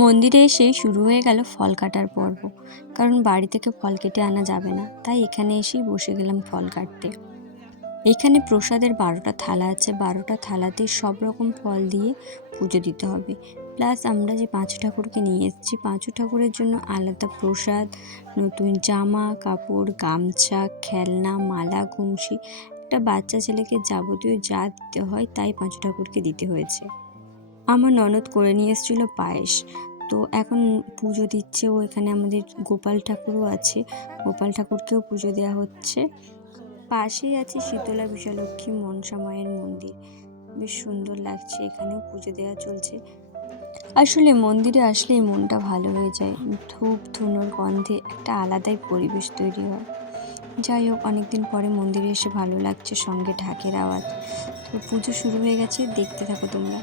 মন্দিরে এসেই শুরু হয়ে গেল ফল কাটার পর্ব। কারণ বাড়ি থেকে ফল কেটে আনা যাবে না, তাই এখানে এসেই বসে গেলাম ফল কাটতে। এখানে প্রসাদের 12টা থালা আছে, 12টা থালাতেই সব রকম ফল দিয়ে পুজো দিতে হবে। প্লাস আমরা যে পাঁচু ঠাকুরকে নিয়ে এসেছি, পাঁচু ঠাকুরের জন্য আলাদা প্রসাদ, নতুন জামা কাপড়, গামছা, খেলনা, মালা, গুমসি, একটা বাচ্চা ছেলেকে যাবতীয় যা দিতে হয় তাই পাঁচু ঠাকুরকে দিতে হয়েছে। আমার ননদ করে নিয়ে এসেছিল পায়েস। তো এখন পুজো দিচ্ছে ও। এখানে আমাদের গোপাল ঠাকুরও আছে, গোপাল ঠাকুরকেও পুজো দেওয়া হচ্ছে। পাশেই আছে শীতলা বিশালক্ষী মনসা মায়ের মন্দির, বেশ সুন্দর লাগছে, এখানেও পুজো দেওয়া চলছে। আসলে মন্দিরে আসলেই মনটা ভালো হয়ে যায়, ধূপ ধুনোর গন্ধে একটা আলাদাই পরিবেশ তৈরি হয়। যাই হোক, অনেকদিন পরে মন্দিরে এসে ভালো লাগছে, সঙ্গে ঢাকের আওয়াজ। তো পুজো শুরু হয়ে গেছে, দেখতে থাকো তোমরা।